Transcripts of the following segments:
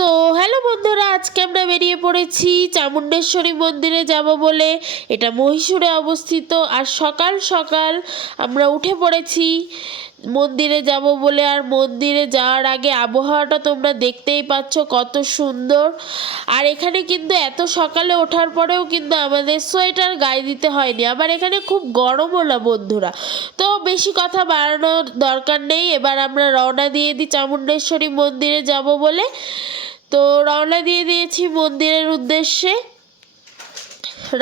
So hello বন্ধুরা, আজকে আমরা বেরিয়ে পড়েছি চামুণ্ডেশ্বরী মন্দিরে যাব বলে। এটা মহীশূরে অবস্থিত। আর সকাল সকাল আমরা উঠে পড়েছি মন্দিরে যাব বলে। আর মন্দিরে যাওয়ার আগে আবহাওয়াটা তোমরা দেখতেই পাচ্ছ কত সুন্দর। আর এখানে কিন্তু এত সকালে ওঠার পরেও কিন্তু আমাদের সোয়েটার গায়ে দিতে হয়নি। আবার এখানে খুব গরমও না বন্ধুরা। তো বেশি কথা বাড়ানোর দরকার নেই, এবার আমরা রওনা দিয়ে দিই চামুণ্ডেশ্বরী মন্দিরে যাব বলে। তো রওনা দিয়ে দিয়েছি মন্দিরের উদ্দেশ্যে।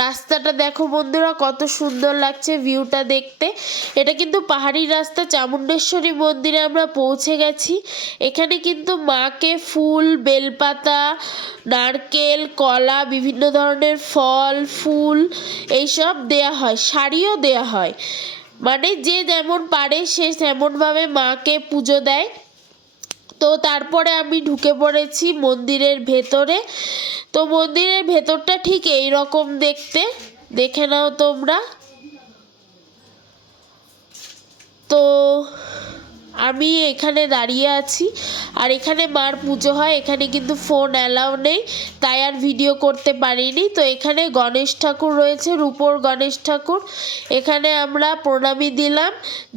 রাস্তাটা দেখো বন্ধুরা, কত সুন্দর লাগছে ভিউটা দেখতে। এটা কিন্তু পাহাড়ি রাস্তা। চামুণ্ডেশ্বরী মন্দিরে আমরা পৌঁছে গেছি। এখানে কিন্তু মাকে ফুল, বেলপাতা, নারকেল, কলা, বিভিন্ন ধরনের ফল ফুল এইসব দেয়া হয়, শাড়িও দেয়া হয়। মানে যে যেমন পারে সে তেমনভাবে মাকে পুজো দেয়। তো তারপরে আমি ঢুকে পড়েছি মন্দিরের ভেতরে। তো মন্দিরের ভেতরটা ঠিক এই রকম দেখতে, দেখে নাও তোমরা। তো আমি এখানে দাঁড়িয়ে আছি, আর এখানে মার পুজো হয়। এখানে কিন্তু ফোন অ্যালাউ নেই, তাই আর ভিডিও করতে পারিনি। তো এখানে গণেশ ঠাকুর রয়েছে, রূপোর গণেশ ঠাকুর। এখানে আমরা প্রণামী দিলাম,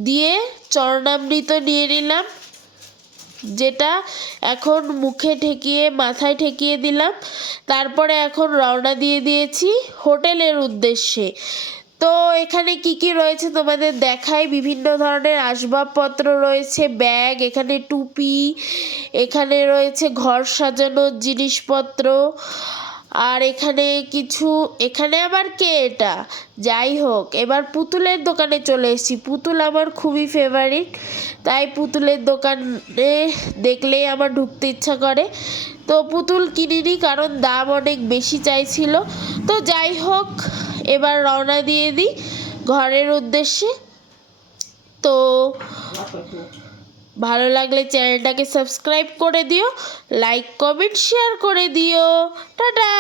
দিয়ে চরণামৃত নিয়ে নিলাম, যেটা এখন মুখে ঠেকিয়ে মাথায় ঠেকিয়ে দিলাম। তারপরে এখন রওনা দিয়ে দিয়েছি হোটেলের উদ্দেশ্যে। তো এখানে কি কি রয়েছে তোমাদের দেখাই। বিভিন্ন ধরনের আসবাবপত্র রয়েছে, ব্যাগ, এখানে টুপি, এখানে রয়েছে ঘর সাজানোর জিনিসপত্র। আর এখানে কিছু, এখানে আবার কে এটা, যাই হোক। এবার পুতুলের দোকানে চলে এসেছি। পুতুল আমার খুবই ফেভারিট, তাই পুতুলের দোকানে দেখলেই আমার ঢুকতে ইচ্ছা করে। তো পুতুল কিনিনি, কারণ দাম অনেক বেশি চাইছিল। তো যাই হোক, এবার রওনা দিয়ে দিই ঘরের উদ্দেশ্যে। তো ভালো লাগলে চ্যানেলটাকে সাবস্ক্রাইব করে দিও, লাইক কমেন্ট শেয়ার করে দিও। টাটা।